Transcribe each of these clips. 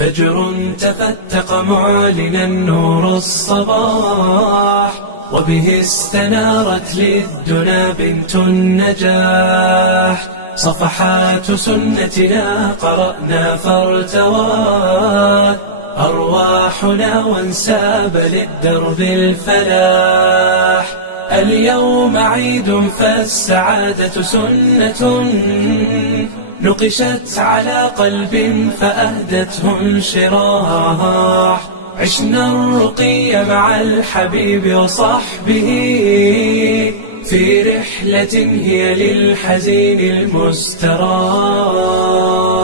فجر تفتق معلنا نور الصباح، وبه استنارت للدنا بنت النجاح. صفحات سنتنا قرأنا فارتوات أرواحنا وانساب للدرب الفلاح. اليوم عيد فالسعادة سنة نقشت على قلب فأهدته انشراح. عشنا الرقي مع الحبيب وصحبه في رحلة هي للحزين المستراح.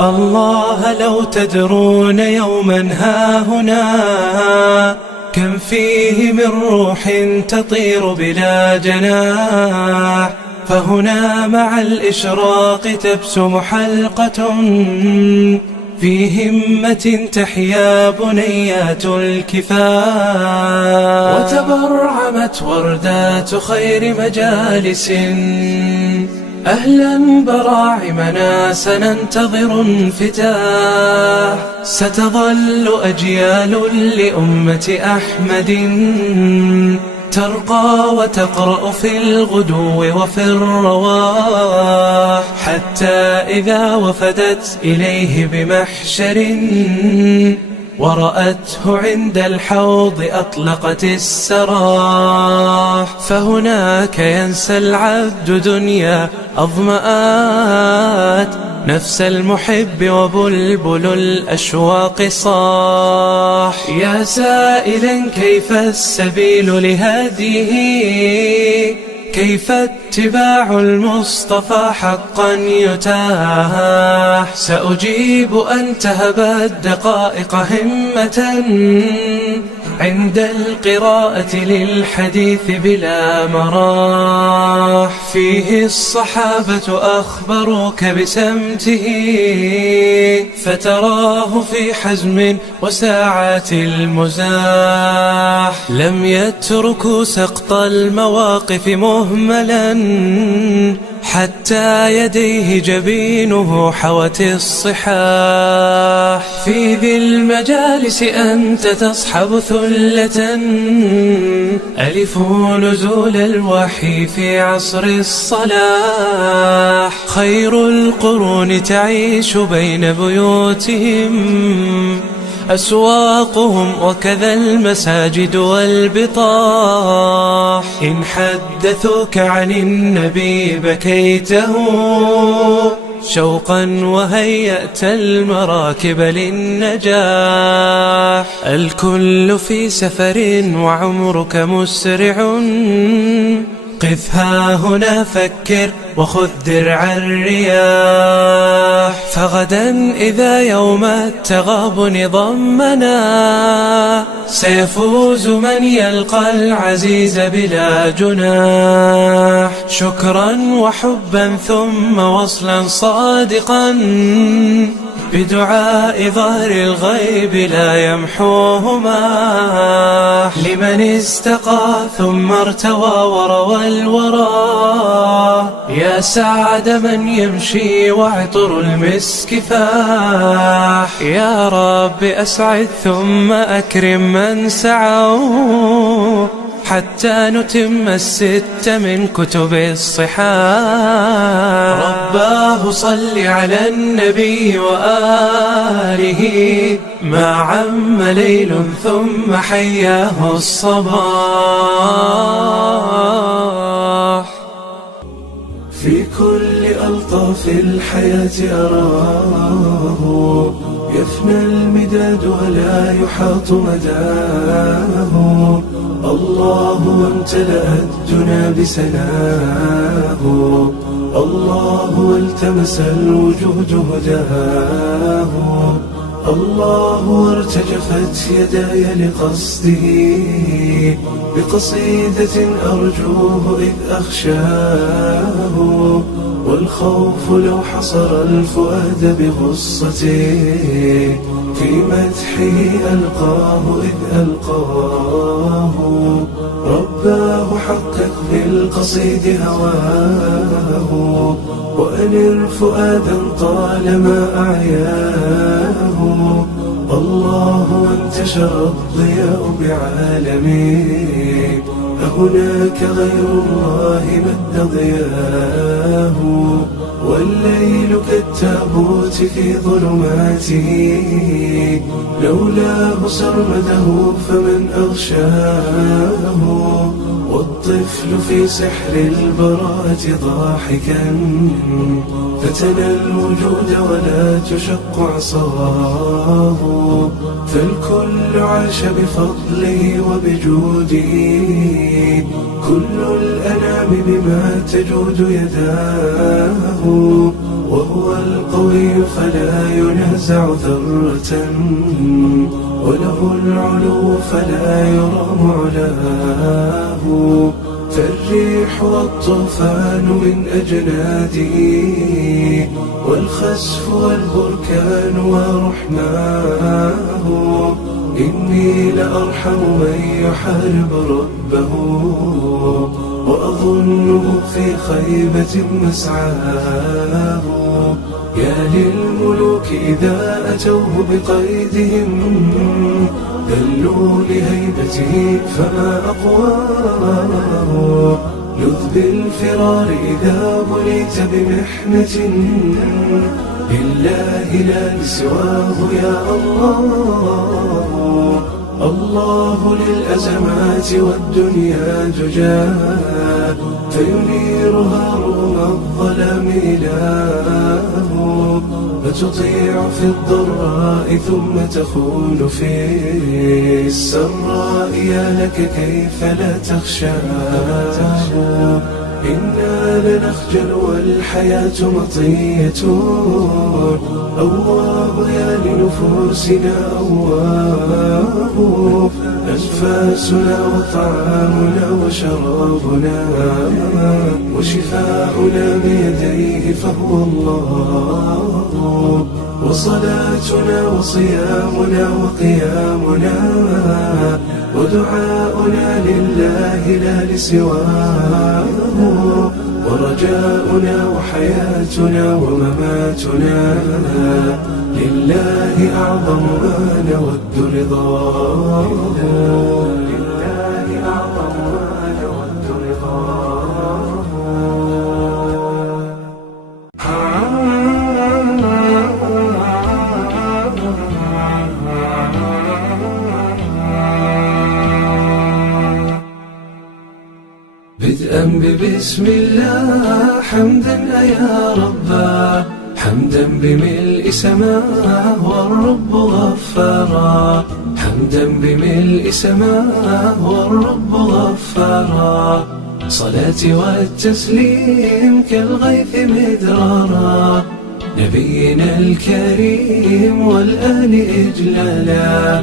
الله لو تدرون يوما هاهنا كم فيه من روح تطير بلا جناح. فهنا مع الإشراق تبسم حلقة في همة تحيا بنيات الكفاح. وتبرعمت وردات خير مجالس أهلا براعمنا سننتظر انفتاح. ستظل أجيال لأمة أحمد ترقى وتقرأ في الغدو وفي الرواح، حتى إذا وفدت إليه بمحشر ورأته عند الحوض أطلقت السراح. فهناك ينسى العبد دنيا أظمآت نفس المحب وبلبل الأشواق صاح. يا سائلا كيف السبيل لهديه، كيف اتباع المصطفى حقا يتاح. سأجيب أن تهبت دقائق همة عند القراءة للحديث بلا مراح. فيه الصحابة أخبروك بسمته فتراه في حزم وساعات المزاح. لم يتركوا سقط المواقف مهملا حتى يديه جبينه حوت الصحاح. في ذي المجالس أنت تصحب ثلة ألفوا نزول الوحي في عصر الصلاح. خير القرون تعيش بين بيوتهم أسواقهم وكذا المساجد والبطاح. إن حدثوك عن النبي بكيته شوقا وهيأت المراكب للنجاح. الكل في سفر وعمرك مسرع قف ها هنا فكر وخذ درع الرياح. فغدا إذا يوم التغابن ضمنا سيفوز من يلقى العزيز بلا جناح. شكرا وحبا ثم وصلا صادقا بدعاء ظهر الغيب لا يمحوه ماح. لمن استقى ثم ارتوى وروى الورى يا سعد من يمشي وعطر المسك فاح. يا رب أسعد ثم أكرم من سعوا حتى نتم الست من كتب الصحاح. رباه صل على النبي وآله ما عم ليل ثم حياه الصباح. في كل ألطاف الحياة أراه يفنى المداد ولا يحاط مداه. الله وامتلأت الدنا بسناه، الله والتمس الوجود هداه. الله وارتجفت يداي لقصده بقصيدة أرجوه إذ أخشاه. والخوف لو حصر الفؤاد بغصته في مدحه ألقاه إذ ألقاه. رباه حقق بالقصيد هواه وأنر فؤادا طالما أعياه. الله انتشر الضياء بعالمين، أهناك غير الله مد ضياه، والليل كالتابوت في ظلماته، لولاه سرمده فمن أغشاه، والطفل في سحر البراءة ضاحكا، فتنى الوجود ولا تشق عصاه، فالكل عاش بفضله وبجوده، كل الأنام بما تجود يداه، وهو القوي فلا ينازع ذرة، وله العلو فلا يرام علاه، فالريح والطوفان من أجناده، والخسف والبركان ورحماه، إني لأرحم من يحارب ربه، وأظنه في خيبة مسعاه، يا للملوك إذا أتوه بقيدهم، ذلوا لهيبته فما أقواه، لذ بالفرار إذا بليت بمحنة، لله لا لسواه يا الله، الله للأزمات والدنيا دجاه، فينيرها رغم الظلام إله، فتطيع في الضراء ثم تخون في السراء، يا لك كيف لا تخشاه، إنا لنخجل والحياة مطية، أواه يا لنفوسنا أواه، أنفاسنا وطعامنا وشرابنا وشفاؤنا بيديه فهو الله، وصلاتنا وصيامنا وقيامنا ودعاؤنا لله لا لسواه، ورجاؤنا وحياتنا ومماتنا لله أعظم ما نود رضاه، لله أعظم ما نود رضاه. بدءا ببسم الله حمدا يا ربا، حمدا بملء سماه والرب غفارا، حمدا بملء سماه والرب غفارا، صلاتي والتسليم كالغيث مدرارا، نبينا الكريم والآل إجلالا،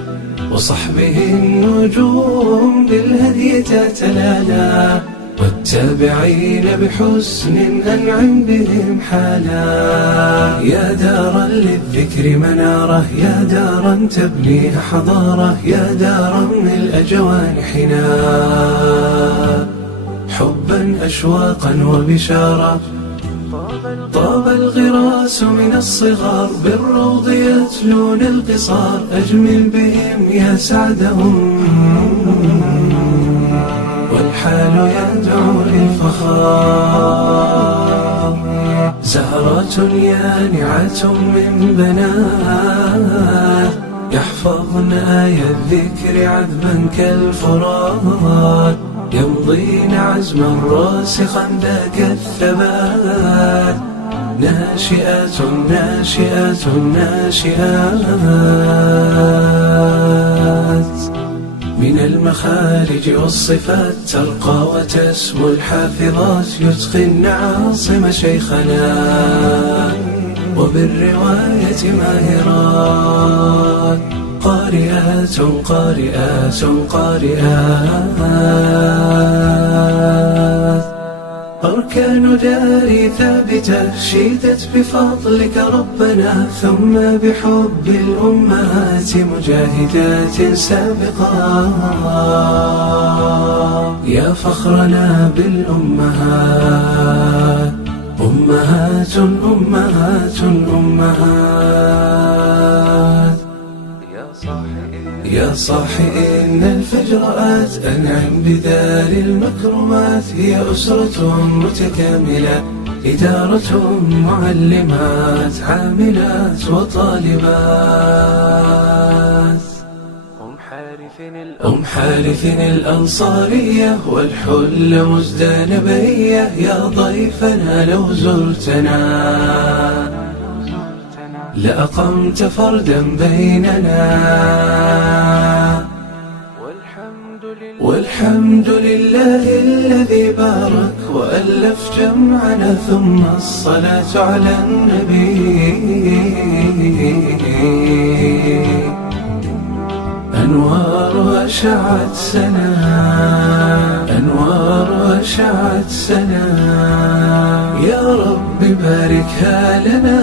وصحبه النجوم بالهدي تتلالا، والتابعين بحسن أنعم بهم حالا، يا دارا للذكر منارة، يا دارا تبنيها حضارة، يا دارا ملء جوانحنا حبا أشواقا وبشارة، طاب الغراس من الصغار بالروض يتلون القصار، أجمل بهم يا سعدهم والحال يدعو للفخار، زهرة يانعة من بنات يحفظن آي الذكر عذبا كالفرات، يمضين عزما راسخا ذاك الثبات، ناشئات ناشئات ناشئات، من المخارج والصفات ترقى وتسمو الحافظات، يتقن عاصم شيخنا وبالرواية ماهرات، قارئات قارئات قارئات، أركان داري ثابتة شيدت بفضلك ربنا، ثم بحب الأمهات مجاهدات سابقات، يا فخرنا بالأمهات، أمهات أمهات أمهات، يا صاحي إن الفجر آت، أنعم بدار المكرمات. هي أسرة متكاملة، إدارة، معلمات، عاملات وطالبات. أم حارث الأنصارية والحل مزدان بهية. يا ضيفنا لو زرتنا لأقمت فردا بيننا. والحمد لله الذي بارك وألف جمعنا. ثم الصلاة على النبي. أنوار أشعت سنا، أنوار أشعت سنا. يا رب باركها لنا.